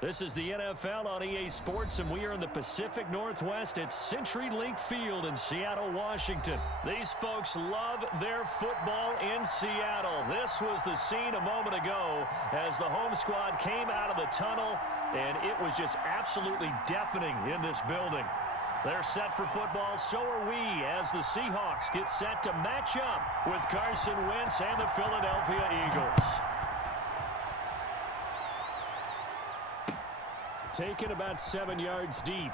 This is the NFL on EA Sports, and we are in the Pacific Northwest at CenturyLink Field in Seattle, Washington. These folks love their football in Seattle. This was the scene a moment ago as the home squad came out of the tunnel, and it was just absolutely deafening in this building. They're set for football, so are we, as the Seahawks get set to match up with Carson Wentz and the Philadelphia Eagles. Taken about 7 yards deep.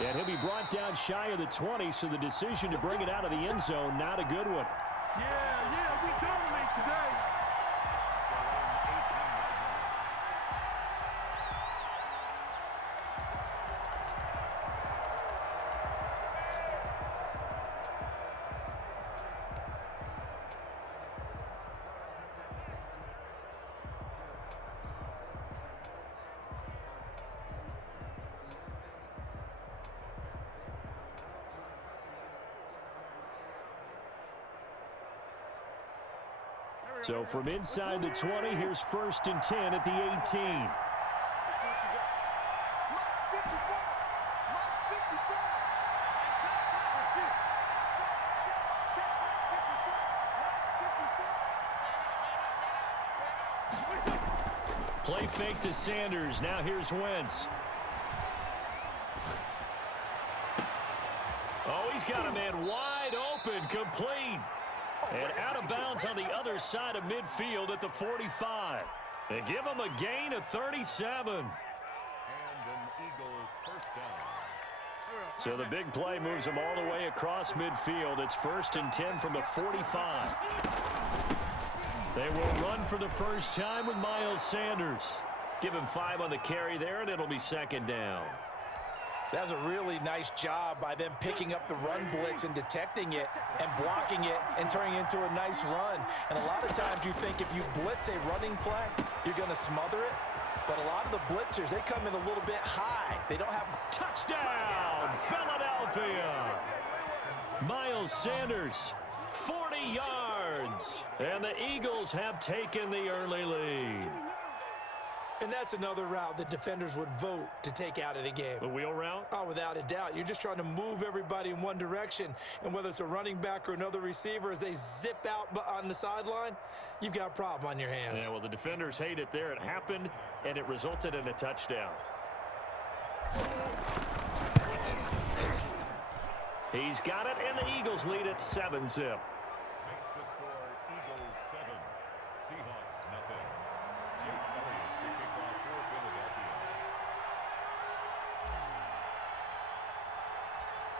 And he'll be brought down shy of the 20, so the decision to bring it out of the end zone, not a good one. Yeah, we dominate today. So from inside the 20, here's 1st and 10 at the 18. Play fake to Sanders. Now here's Wentz. Oh, he's got a man wide open, complete. And out of bounds on the other side of midfield at the 45. They give him a gain of 37. And an Eagle first down. So the big play moves him all the way across midfield. It's 1st and 10 from the 45. They will run for the first time with Miles Sanders. Give him 5 on the carry there, and it'll be 2nd down. That's a really nice job by them picking up the run blitz and detecting it and blocking it and turning it into a nice run. And a lot of times you think if you blitz a running play, you're going to smother it. But a lot of the blitzers, they come in a little bit high. They don't have... Touchdown, Philadelphia! Miles Sanders, 40 yards. And the Eagles have taken the early lead. And that's another route that defenders would vote to take out of the game. The wheel route? Oh, without a doubt. You're just trying to move everybody in one direction. And whether it's a running back or another receiver, as they zip out on the sideline, you've got a problem on your hands. Yeah, well, the defenders hate it there. It happened, and it resulted in a touchdown. He's got it, and the Eagles lead at 7-zip. Makes the score Eagles 7, Seahawks nothing. Jake Elliott to kick off for Philadelphia.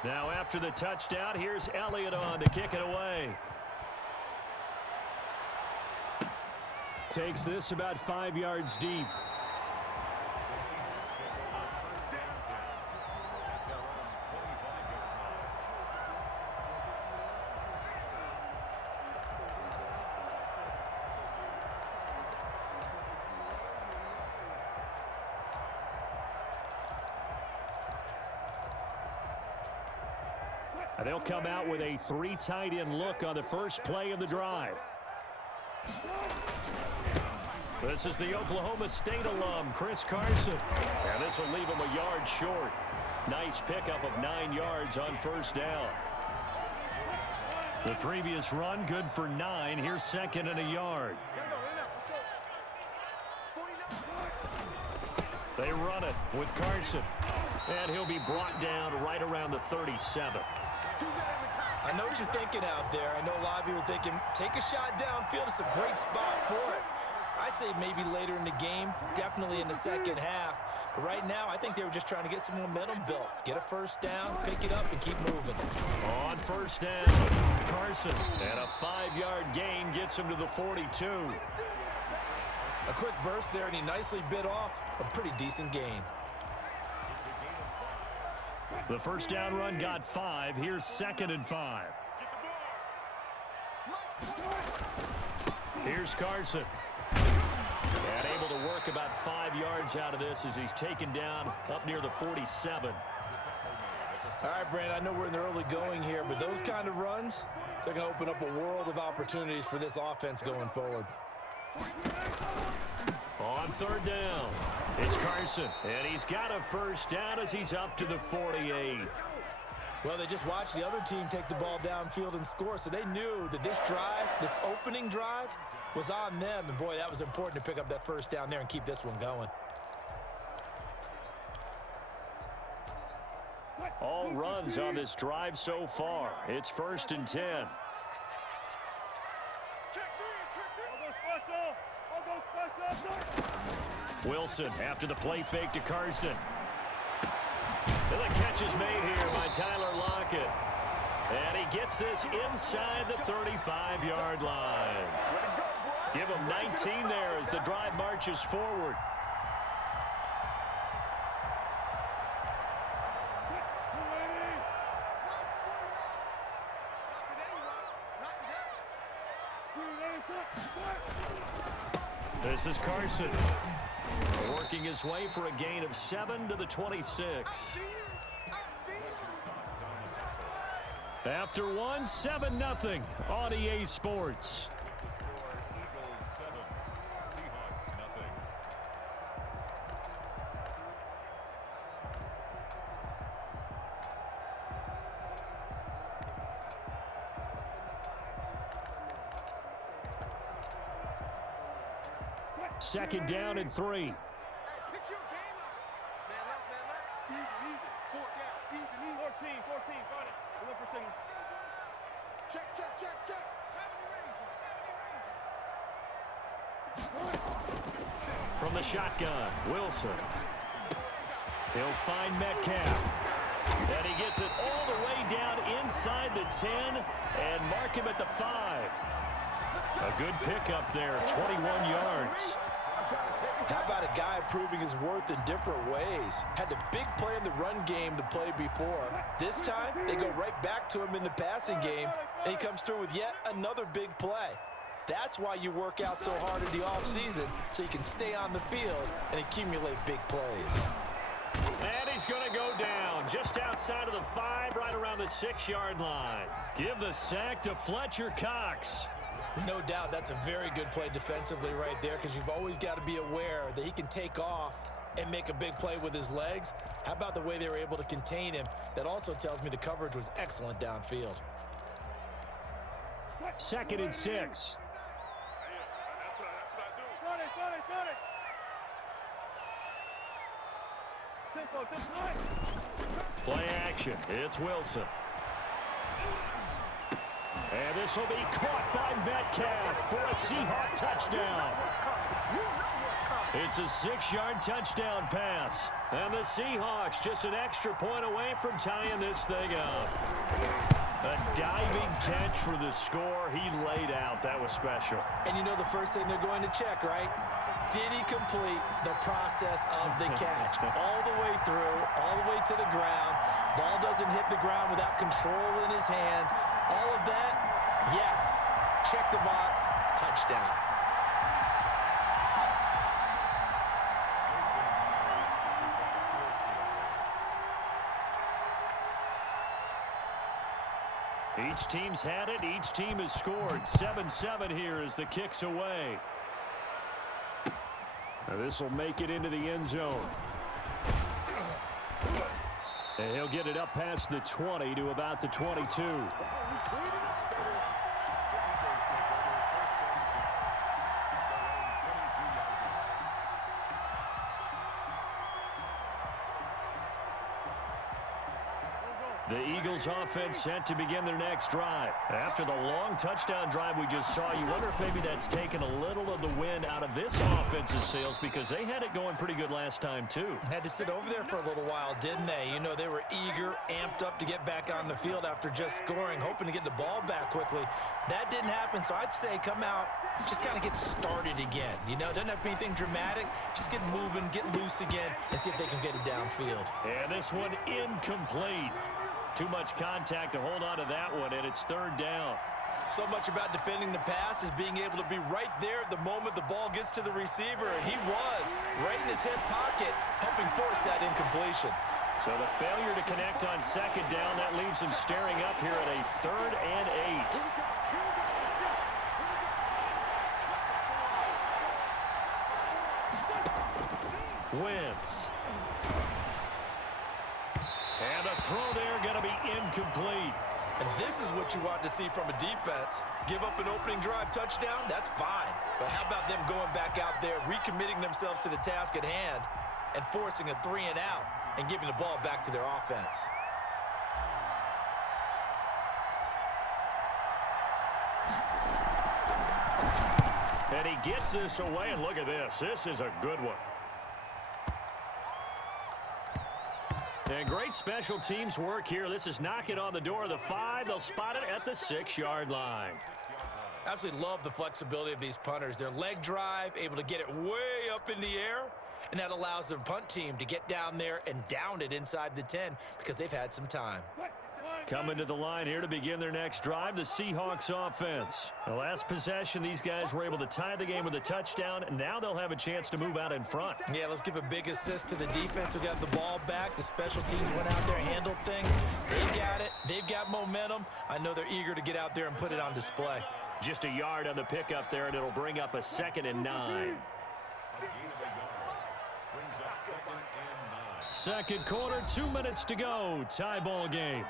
Now after the touchdown, here's Elliott on to kick it away. Takes this about 5 yards deep. They'll come out with a 3 tight end look on the first play of the drive. This is the Oklahoma State alum, Chris Carson. And this will leave him a yard short. Nice pickup of 9 yards on 1st down. The previous run, good for 9. Here's 2nd and a yard. They run it with Carson. And he'll be brought down right around the 37. I know what you're thinking out there. I know a lot of you are thinking, take a shot downfield. It's a great spot for it. I'd say maybe later in the game, definitely in the second half. But right now, I think they were just trying to get some momentum built. Get a 1st down, pick it up, and keep moving. On 1st down, Carson. And a 5-yard gain gets him to the 42. A quick burst there, and he nicely bit off a pretty decent gain. The 1st down run got 5. Here's 2nd and 5. Here's Carson. And able to work about 5 yards out of this as he's taken down up near the 47. All right, Brandon, I know we're in the early going here, but those kind of runs, they're going to open up a world of opportunities for this offense going forward. On third down, it's Carson, and he's got a first down as he's up to the 48. Well, they just watched the other team take the ball downfield and score, so they knew that this drive, this opening drive, was on them. And, boy, that was important to pick up that first down there and keep this one going. All runs on this drive so far. It's 1st and 10. Wilson after the play fake to Carson. And the catch is made here by Tyler Lockett. And he gets this inside the 35-yard line. Give him 19 there as the drive marches forward. This is Carson, working his way for a gain of 7 to the 26. After one, 7-0 on EA Sports. Eagles 7, Seahawks nothing. Second down and 3. From the shotgun, Wilson. He'll find Metcalf. And he gets it all the way down inside the 10 and mark him at the 5. A good pickup there, 21 yards. How about a guy proving his worth in different ways? Had a big play in the run game the play before. This time, they go right back to him in the passing game, and he comes through with yet another big play. That's why you work out so hard in the offseason, so you can stay on the field and accumulate big plays. And he's going to go down just outside of the 5, right around the 6-yard line. Give the sack to Fletcher Cox. No doubt that's a very good play defensively right there, because you've always got to be aware that he can take off and make a big play with his legs. How about the way they were able to contain him? That also tells me the coverage was excellent downfield. 2nd and 6. Play action. It's Wilson. And this will be caught by Metcalf for a Seahawk touchdown. It's a 6-yard touchdown pass. And the Seahawks just an extra point away from tying this thing up. A diving catch for the score. He laid out. That was special. And you know the first thing they're going to check, right? Did he complete the process of the catch? All the way through, all the way to the ground. Ball doesn't hit the ground without control in his hands. All of that, yes. Check the box, touchdown. Each team's had it. Each team has scored. 7-7 here as the kick's away. Now this will make it into the end zone. And he'll get it up past the 20 to about the 22. The Eagles offense set to begin their next drive. After the long touchdown drive we just saw, you wonder if maybe that's taken a little of the wind out of this offense's sails, because they had it going pretty good last time too. Had to sit over there for a little while, didn't they? You know, they were eager, amped up to get back on the field after just scoring, hoping to get the ball back quickly. That didn't happen, so I'd say come out, just kind of get started again. You know, doesn't have to be anything dramatic. Just get moving, get loose again, and see if they can get it downfield. And this one incomplete. Too much contact to hold on to that one, and it's 3rd down. So much about defending the pass is being able to be right there at the moment the ball gets to the receiver, and he was right in his hip pocket, helping force that incompletion. So the failure to connect on 2nd down, that leaves him staring up here at a 3rd and 8. Wentz. And the throw there going to be incomplete. And this is what you want to see from a defense. Give up an opening drive touchdown, that's fine. But how about them going back out there, recommitting themselves to the task at hand, and forcing a 3 and out and giving the ball back to their offense. And he gets this away, and look at this. This is a good one. And great special teams work here. This is knocking on the door of the 5. They'll spot it at the 6-yard line. Absolutely love the flexibility of these punters. Their leg drive, able to get it way up in the air, and that allows their punt team to get down there and down it inside the 10 because they've had some time. Coming to the line here to begin their next drive, the Seahawks offense. The last possession, these guys were able to tie the game with a touchdown, and now they'll have a chance to move out in front. Yeah, let's give a big assist to the defense who got the ball back. The special teams went out there, handled things. They got it. They've got momentum. I know they're eager to get out there and put it on display. Just a yard on the pickup there, and it'll bring up a 2nd and 9. Second quarter, 2 minutes to go. Tie ball game.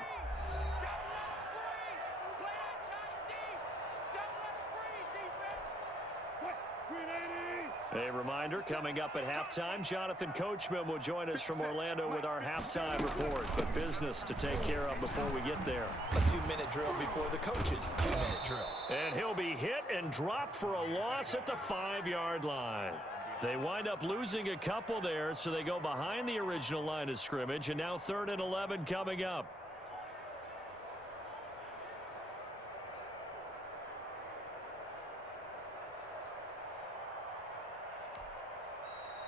A reminder, coming up at halftime, Jonathan Coachman will join us from Orlando with our halftime report. But business to take care of before we get there. A 2-minute drill before the coaches' 2-minute drill. And he'll be hit and dropped for a loss at the 5-yard line. They wind up losing a couple there, so they go behind the original line of scrimmage, and now 3rd and 11 coming up.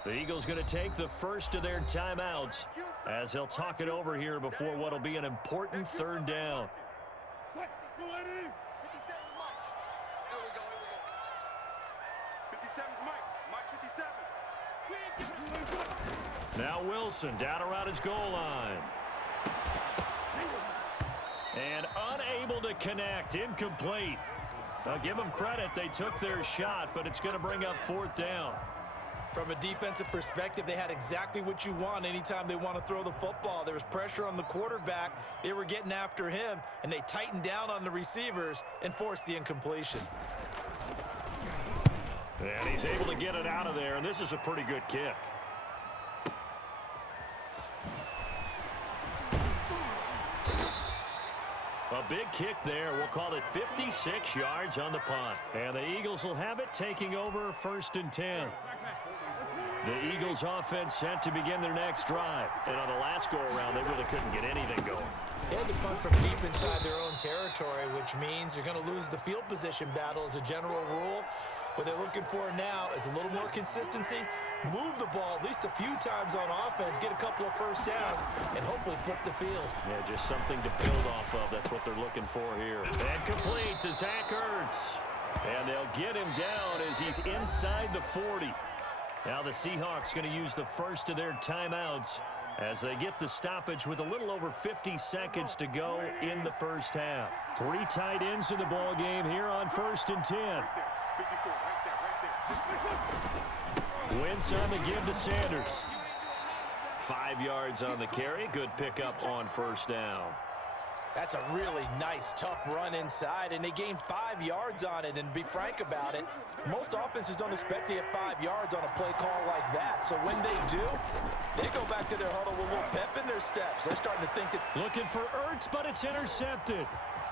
The Eagles going to take the first of their timeouts as they'll talk it over here before what will be an important 3rd down. Now Wilson down around his goal line. And unable to connect, incomplete. I'll give them credit, they took their shot, but it's going to bring up 4th down. From a defensive perspective, they had exactly what you want anytime they want to throw the football. There was pressure on the quarterback. They were getting after him, and they tightened down on the receivers and forced the incompletion. And he's able to get it out of there, and this is a pretty good kick. A big kick there. We'll call it 56 yards on the punt. And the Eagles will have it, taking over 1st and 10. The Eagles offense set to begin their next drive. And on the last go-around, they really couldn't get anything going. They had to punt from deep inside their own territory, which means you're going to lose the field position battle as a general rule. What they're looking for now is a little more consistency, move the ball at least a few times on offense, get a couple of first downs, and hopefully flip the field. Yeah, just something to build off of. That's what they're looking for here. And complete to Zach Ertz. And they'll get him down as he's inside the 40. Now the Seahawks going to use the first of their timeouts as they get the stoppage with a little over 50 seconds to go in the first half. 3 tight ends in the ball game here on 1st and 10. Wentz on the give to Sanders. 5 yards on the carry. Good pickup on 1st down. That's a really nice, tough run inside, and they gained 5 yards on it. And to be frank about it, most offenses don't expect to get 5 yards on a play call like that. So when they do, they go back to their huddle with a little pep in their steps. They're starting to think that. Looking for Ertz, but it's intercepted.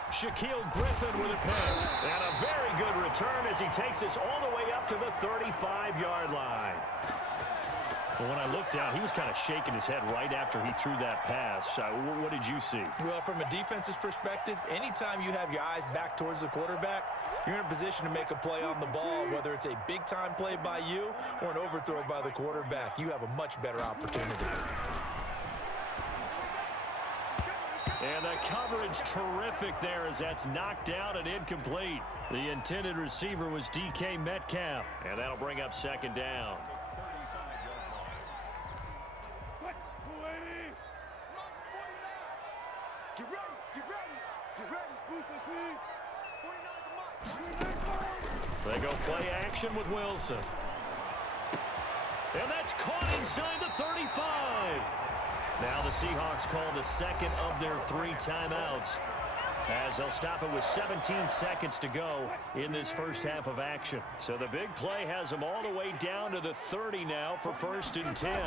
Shaquille Griffin with a pick. And a very good return as he takes us all the way up to the 35-yard line. But when I looked down, he was kind of shaking his head right after he threw that pass. What did you see? Well, from a defense's perspective, anytime you have your eyes back towards the quarterback, you're in a position to make a play on the ball, whether it's a big-time play by you or an overthrow by the quarterback. You have a much better opportunity. And the coverage terrific there as that's knocked down and incomplete. The intended receiver was DK Metcalf, and that'll bring up 2nd down. They go play action with Wilson. And that's caught inside the 35. Now the Seahawks call the second of their 3 timeouts, as they'll stop it with 17 seconds to go in this first half of action. So the big play has them all the way down to the 30 now for 1st and 10.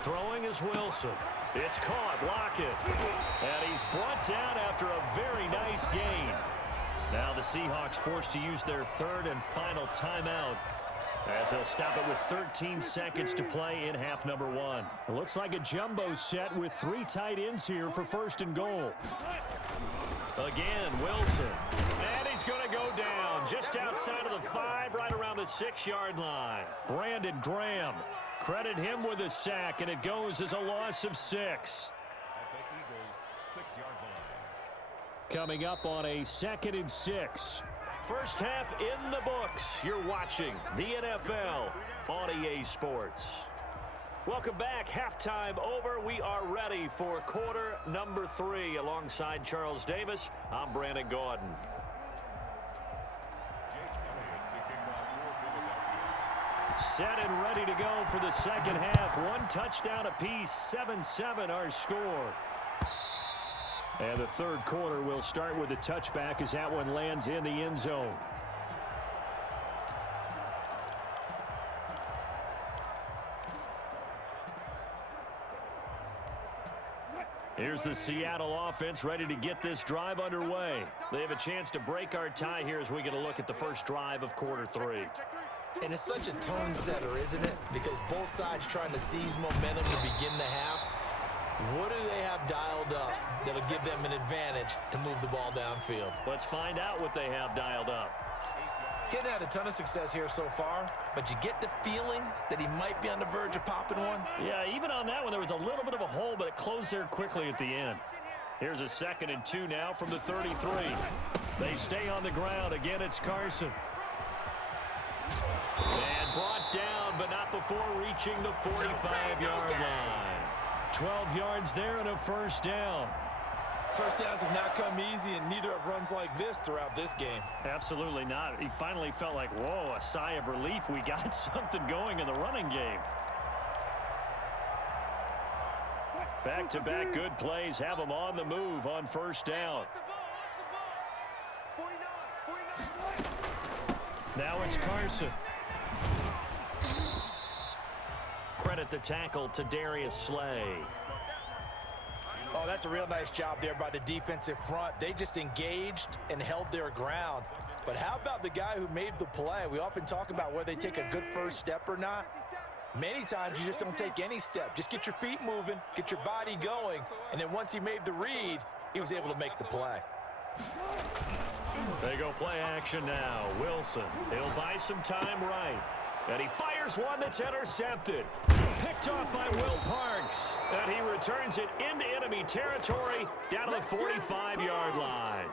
Throwing is Wilson. It's caught. Lockett. And he's brought down after a very nice gain. Now the Seahawks forced to use their 3rd and final timeout, as they'll stop it with 13 seconds to play in half number 1. It looks like a jumbo set with 3 tight ends here for 1st and goal. Again, Wilson. And he's going to go down just outside of the 5, right around the 6-yard line. Brandon Graham. Credit him with a sack, and it goes as a loss of 6. At the Eagles' 6-yard line. Coming up on a 2nd and 6. First half in the books. You're watching the NFL on EA Sports. Welcome back. Halftime over. We are ready for quarter number 3. Alongside Charles Davis, I'm Brandon Gordon. Set and ready to go for the second half. 1 touchdown apiece. 7-7 our score. And the 3rd quarter will start with a touchback as that one lands in the end zone. Here's the Seattle offense ready to get this drive underway. They have a chance to break our tie here as we get a look at the first drive of quarter 3. And it's such a tone setter, isn't it? Because both sides trying to seize momentum to begin the half. What do they have dialed up that'll give them an advantage to move the ball downfield? Let's find out what they have dialed up. Getting had a ton of success here so far, but you get the feeling that he might be on the verge of popping one. Yeah, even on that one, there was a little bit of a hole, but it closed there quickly at the end. Here's a 2nd and 2 now from the 33. They stay on the ground. Again, it's Carson. And brought down, but not before reaching the 45-yard line. 12 yards there and a first down. First downs have not come easy, and neither have runs like this throughout this game. Absolutely not. He finally felt like, whoa, a sigh of relief. We got something going in the running game. Back-to-back good plays have them on the move on first down. Now it's Carson. Credit the tackle to Darius Slay. Oh, that's a real nice job there by the defensive front. They just engaged and held their ground. But how about the guy who made the play? We often talk about whether they take a good first step or not. Many times you just don't take any step. Just get your feet moving, get your body going, and then once he made the read, he was able to make the play. They go play action now. Wilson, he'll buy some time right. And he fires one that's intercepted. Picked off by Will Parks. And he returns it into enemy territory down to the 45-yard line.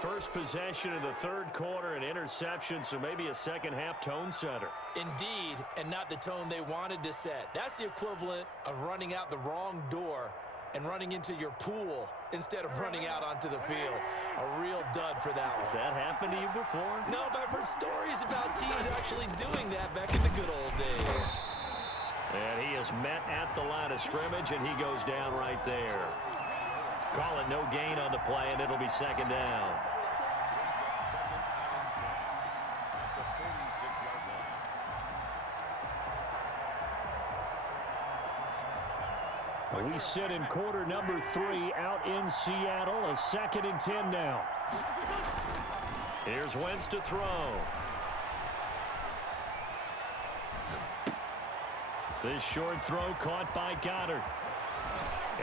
First possession of the 3rd quarter, an interception, so maybe a second-half tone setter. Indeed, and not the tone they wanted to set. That's the equivalent of running out the wrong door and running into your pool instead of running out onto the field. A real dud for that one. Has that happened to you before? No, but I've heard stories about teams actually doing that back in the good old days. And he is met at the line of scrimmage, and he goes down right there. Call it no gain on the play, and it'll be 2nd down. We sit in quarter number 3 out in Seattle. A 2nd and 10 now. Here's Wentz to throw. This short throw caught by Goddard.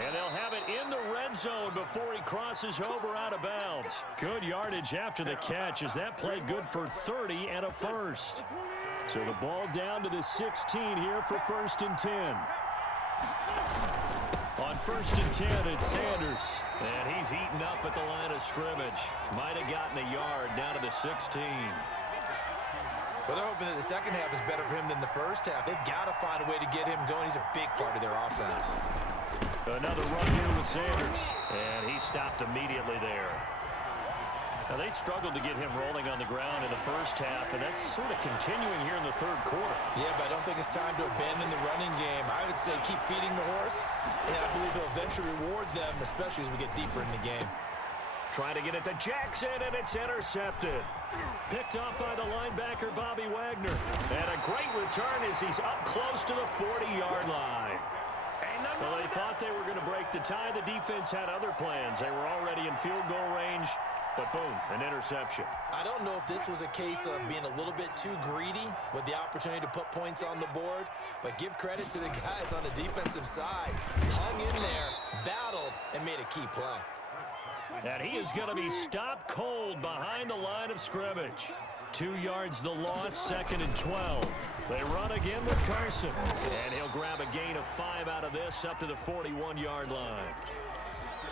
And they'll have it in the red zone before he crosses over out of bounds. Good yardage after the catch as that play good for 30 and a first. So the ball down to the 16 here for 1st and 10. On 1st and 10, it's Sanders. And he's eaten up at the line of scrimmage. Might have gotten a yard down to the 16. Well, they're hoping that the second half is better for him than the first half. They've got to find a way to get him going. He's a big part of their offense. Another run here with Sanders. And he stopped immediately there. Now, they struggled to get him rolling on the ground in the first half, and that's sort of continuing here in the third quarter. Yeah, but I don't think it's time to abandon the running game. I would say keep feeding the horse, and I believe he'll eventually reward them, especially as we get deeper in the game. Trying to get it to Jackson, and it's intercepted. Picked off by the linebacker, Bobby Wagner. And a great return as he's up close to the 40-yard line. Well, they thought they were going to break the tie. The defense had other plans. They were already in field goal range, but boom, an interception. I don't know if this was a case of being a little bit too greedy with the opportunity to put points on the board, but give credit to the guys on the defensive side. Hung in there, battled, and made a key play. And he is going to be stopped cold behind the line of scrimmage. 2 yards the loss, 2nd and 12. They run again with Carson. And he'll grab a gain of 5 out of this up to the 41-yard line.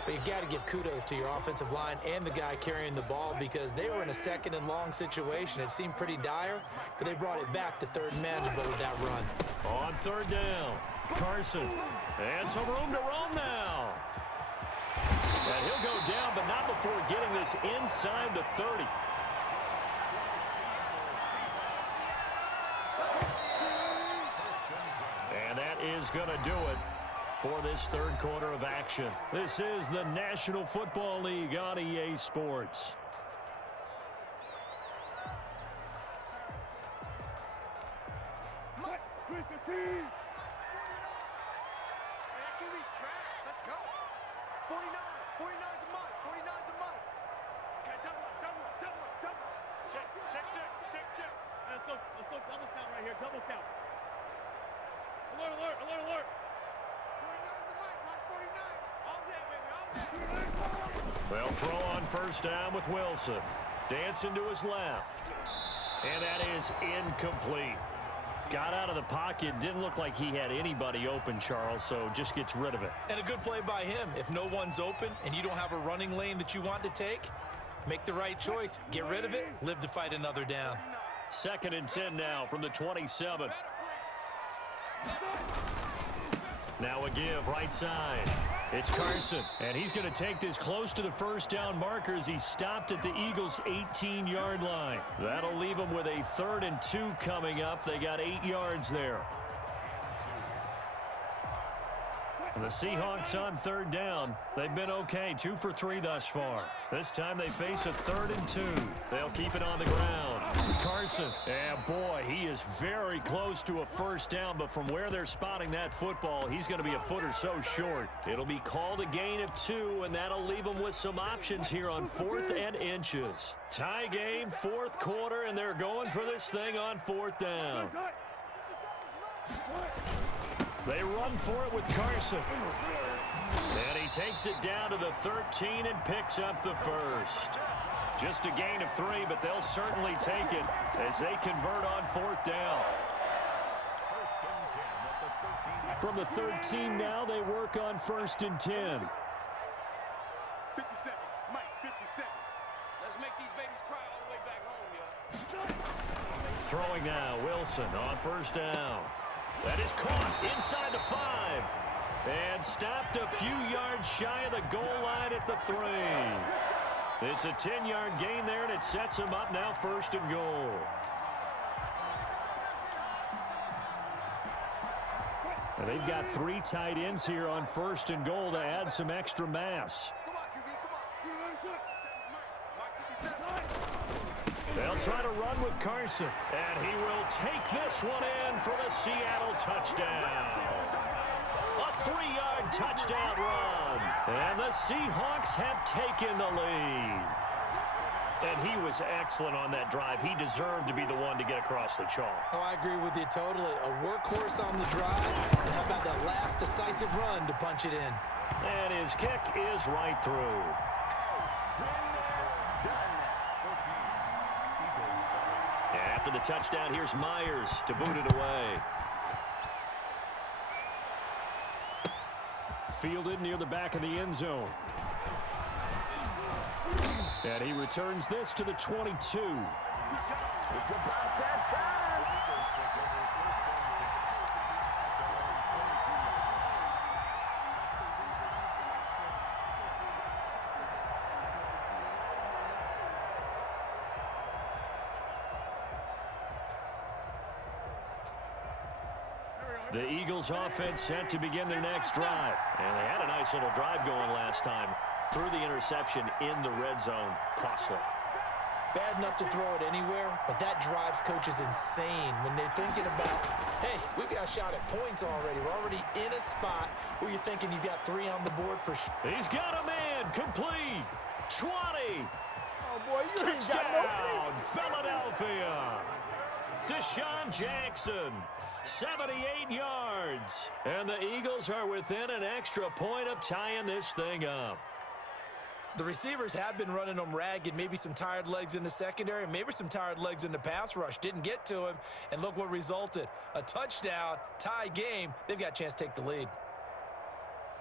But you got to give kudos to your offensive line and the guy carrying the ball because they were in a 2nd and long situation. It seemed pretty dire, but they brought it back to 3rd and manageable with that run. On 3rd down, Carson. And some room to roam now. And he'll go down, but not before getting this inside the 30. And that is going to do it for this third quarter of action. This is the National Football League on EA Sports. Mike, with the team. That QB's trash. Let's go. 49 to Mike. 49 to Mike. Okay, double. Check. Let's go double count right here. Double count. Alert. 49's to Mike. Watch 49. All day, baby. All day. They'll throw on 1st down with Wilson. Dancing to his left. And that is incomplete. Got out of the pocket. Didn't look like he had anybody open, Charles, so just gets rid of it. And a good play by him. If no one's open and you don't have a running lane that you want to take, make the right choice. Get rid of it. Live to fight another down. 2nd and 10 now from the 27. Now a give right side. It's Carson, and he's going to take this close to the 1st down marker as he's stopped at the Eagles' 18-yard line. That'll leave them with a 3rd and 2 coming up. They got 8 yards there. The Seahawks on 3rd down. They've been okay, 2 for 3 thus far. This time they face a 3rd and 2. They'll keep it on the ground. Carson, and boy, he is very close to a 1st down, but from where they're spotting that football, he's going to be a foot or so short. It'll be called a gain of 2, and that'll leave them with some options here on 4th and inches. Tie game, 4th quarter, and they're going for this thing on 4th down. They run for it with Carson. And he takes it down to the 13 and picks up the 1st. Just a gain of 3, but they'll certainly take it as they convert on 4th down. From the 13 now, they work on 1st and 10. 57. Mike, 57. Let's make these babies cry all the way back home, y'all. Throwing now, Wilson on 1st down. That is caught inside the 5. And stopped a few yards shy of the goal line at the 3. It's a 10-yard gain there, and it sets them up now 1st and goal. And they've got 3 tight ends here on 1st and goal to add some extra mass. Come on, QB, come on. They'll try to run with Carson, and he will take this one in for the Seattle touchdown. A 3-yard touchdown run, and the Seahawks have taken the lead. And he was excellent on that drive. He deserved to be the one to get across the chalk. Oh, I agree with you totally. A workhorse on the drive, and how about that last decisive run to punch it in? And his kick is right through. After the touchdown, here's Myers to boot it away. Fielded near the back of the end zone. And he returns this to the 22. It's about that time. The Eagles offense set to begin their next drive. And they had a nice little drive going last time. Threw the interception in the red zone. Costly. Bad enough to throw it anywhere, but that drives coaches insane when they're thinking about, hey, we've got a shot at points already. We're already in a spot where you're thinking you've got 3 on the board for sure. He's got a man. Complete. 20. Oh, boy, you ain't got Touchdown, Philadelphia. Deshaun Jackson, 78 yards. And the Eagles are within an extra point of tying this thing up. The receivers have been running them ragged. Maybe some tired legs in the secondary, maybe some tired legs in the pass rush. Didn't get to him, and look what resulted. A touchdown, tie game. They've got a chance to take the lead.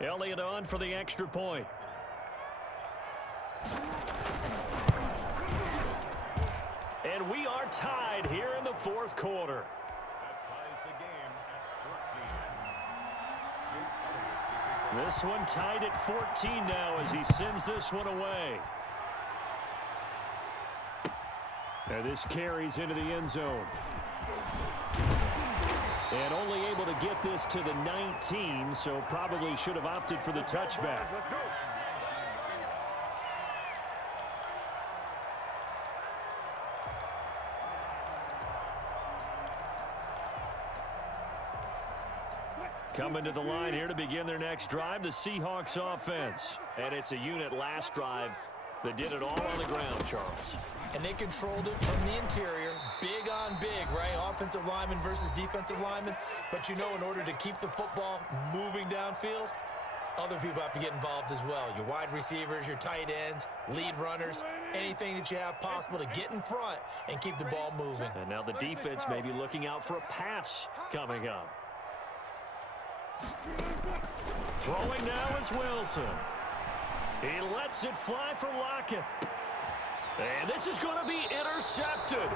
Elliott on for the extra point. And we are tied here in the fourth quarter. That ties the game at 14. This one tied at 14 now as he sends this one away. And this carries into the end zone. And only able to get this to the 19, so probably should have opted for the touchback. Let's go. Coming to the line here to begin their next drive, the Seahawks offense. And it's a unit last drive that did it all on the ground, Charles. And they controlled it from the interior. Big on big, right? Offensive lineman versus defensive lineman. But you know, in order to keep the football moving downfield, other people have to get involved as well. Your wide receivers, your tight ends, lead runners, anything that you have possible to get in front and keep the ball moving. And now the defense may be looking out for a pass coming up. Throwing now is Wilson. He lets it fly for Lockett. And this is going to be intercepted.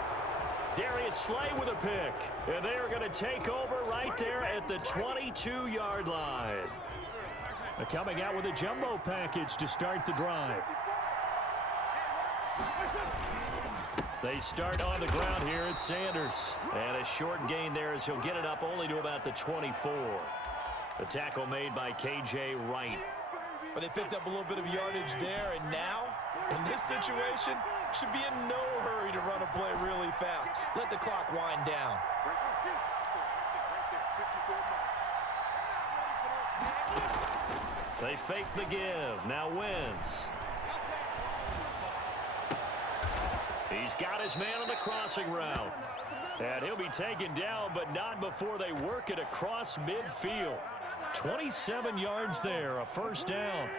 Darius Slay with a pick. And they are going to take over right there at the 22-yard line. They're coming out with a jumbo package to start the drive. They start on the ground here at Sanders. And a short gain there as he'll get it up only to about the 24. The tackle made by K.J. Wright. But they picked up a little bit of yardage there, and now, in this situation, should be in no hurry to run a play really fast. Let the clock wind down. They fake the give. Now Wentz. He's got his man on the crossing route. And he'll be taken down, but not before they work it across midfield. 27 yards there, a first down.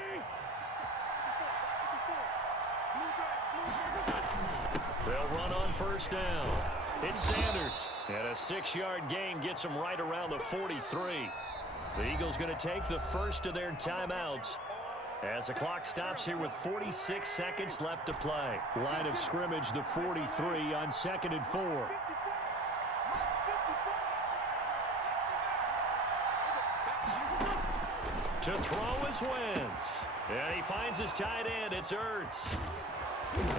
They'll run on first down. It's Sanders. And a 6-yard gain gets him right around the 43. The Eagles going to take the first of their timeouts as the clock stops here with 46 seconds left to play. Line of scrimmage, the 43 on 2nd and 4. To throw is Wentz. And he finds his tight end. It's Ertz.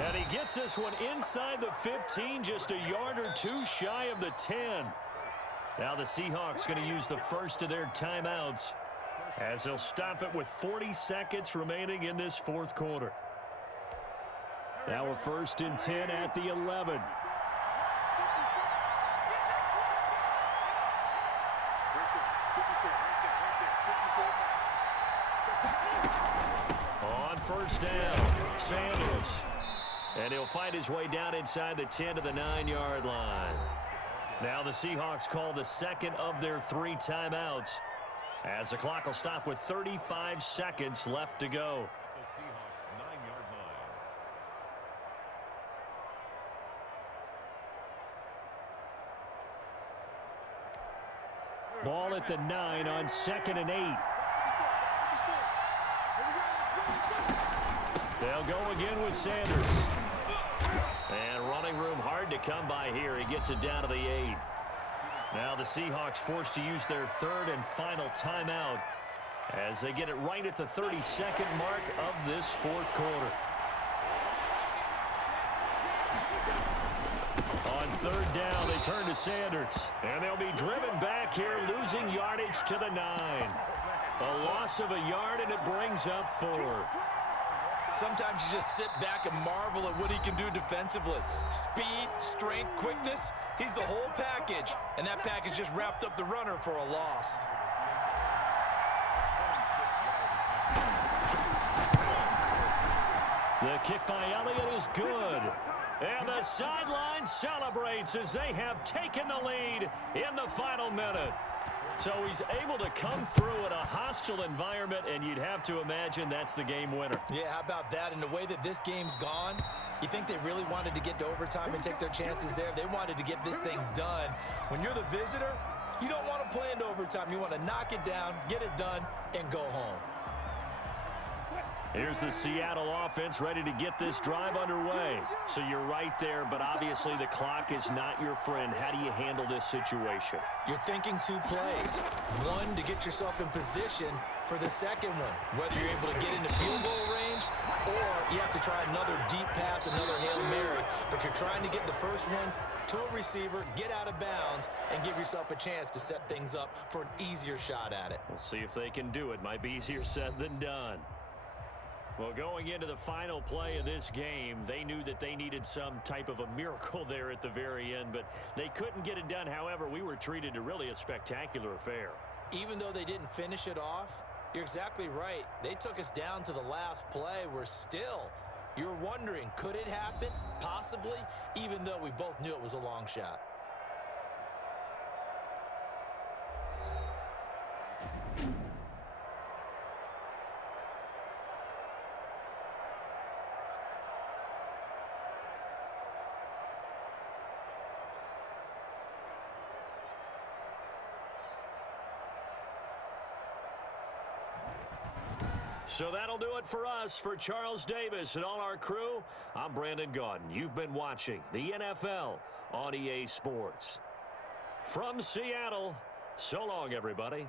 And he gets this one inside the 15, just a yard or two shy of the 10. Now the Seahawks going to use the first of their timeouts as they'll stop it with 40 seconds remaining in this fourth quarter. Now a 1st and 10 at the 11. On first down, Sanders. And he'll find his way down inside the 10 to the 9-yard line. Now the Seahawks call the second of their 3 timeouts as the clock will stop with 35 seconds left to go. The Seahawks 9-yard line. Ball at the 9 on 2nd and 8. They'll go again with Sanders. And running room hard to come by here. He gets it down to the 8. Now the Seahawks forced to use their 3rd and final timeout as they get it right at the 32nd mark of this fourth quarter. On third down, they turn to Sanders. And they'll be driven back here, losing yardage to the 9. A loss of a yard, and it brings up 4th. Sometimes you just sit back and marvel at what he can do defensively. Speed, strength, quickness, he's the whole package. And that package just wrapped up the runner for a loss. The kick by Elliott is good. And the sideline celebrates as they have taken the lead in the final minute. So he's able to come through in a hostile environment, and you'd have to imagine that's the game winner. Yeah, how about that? And the way that this game's gone, you think they really wanted to get to overtime and take their chances there? They wanted to get this thing done. When you're the visitor, you don't want to play into overtime. You want to knock it down, get it done, and go home. Here's the Seattle offense ready to get this drive underway. So you're right there, but obviously the clock is not your friend. How do you handle this situation? You're thinking 2 plays. One, to get yourself in position for the second one, whether you're able to get into field goal range or you have to try another deep pass, another Hail Mary. But you're trying to get the first one to a receiver, get out of bounds, and give yourself a chance to set things up for an easier shot at it. We'll see if they can do it. Might be easier said than done. Well, going into the final play of this game, they knew that they needed some type of a miracle there at the very end, but they couldn't get it done. However, we were treated to really a spectacular affair. Even though they didn't finish it off, you're exactly right. They took us down to the last play. You're wondering, could it happen? Possibly, even though we both knew it was a long shot. So that'll do it for us. For Charles Davis and all our crew, I'm Brandon Gaudin. You've been watching the NFL on EA Sports. From Seattle, so long, everybody.